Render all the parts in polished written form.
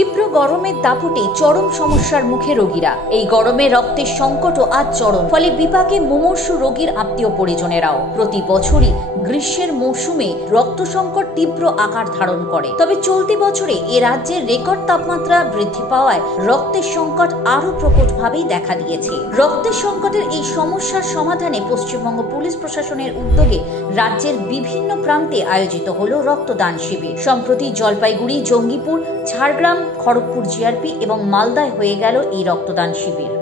তীব্র গরমের দাপটে চরম সমস্যার মুখে রোগীরা। এই গরমে রক্তের সংকটও আজ চরম, ফলে বিপাকে মুমূর্ষু রোগীর আত্মীয় পরিজনেরাও। প্রতি বছরই গ্রীষ্মের মৌসুমে রক্ত সংকট তীব্র আকার ধারণ করে। তবে চলতি বছরে এ রাজ্যে রেকর্ড তাপমাত্রা বৃদ্ধি পাওয়ায় রক্তের সংকট আরো প্রকটভাবেই দেখা দিয়েছে। রক্তের সংকটের এই সমস্যার সমাধানে পশ্চিমবঙ্গ পুলিশ প্রশাসনের উদ্যোগে রাজ্যের বিভিন্ন প্রান্তে আয়োজিত হলো রক্তদান শিবির। সম্প্রতি জলপাইগুড়ি, জঙ্গিপুর, ঝাড়গ্রাম, খড়গপুর জিআরপি এবং মালদায় হয়ে গেল এই রক্তদান শিবির।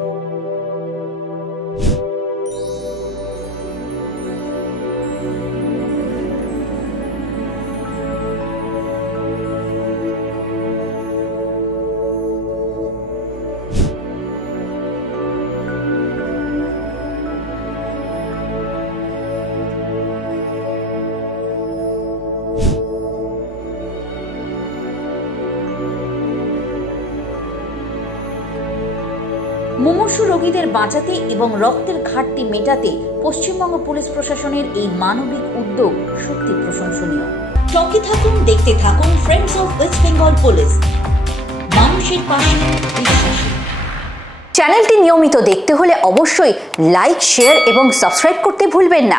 মুমূর্ষু রোগীদের বাঁচাতে এবং রক্তের ঘাটতি মেটাতে পশ্চিমবঙ্গ পুলিশ প্রশাসনের এই মানবিক উদ্যোগ সত্যি প্রশংসনীয়। সঙ্গে থাকুন, দেখতে থাকুন friends of West Bengal police, মানুষের পাশে বিশ্বাসী। চ্যানেলটি নিয়মিত দেখতে হলে অবশ্যই লাইক, শেয়ার এবং সাবস্ক্রাইব করতে ভুলবেন না।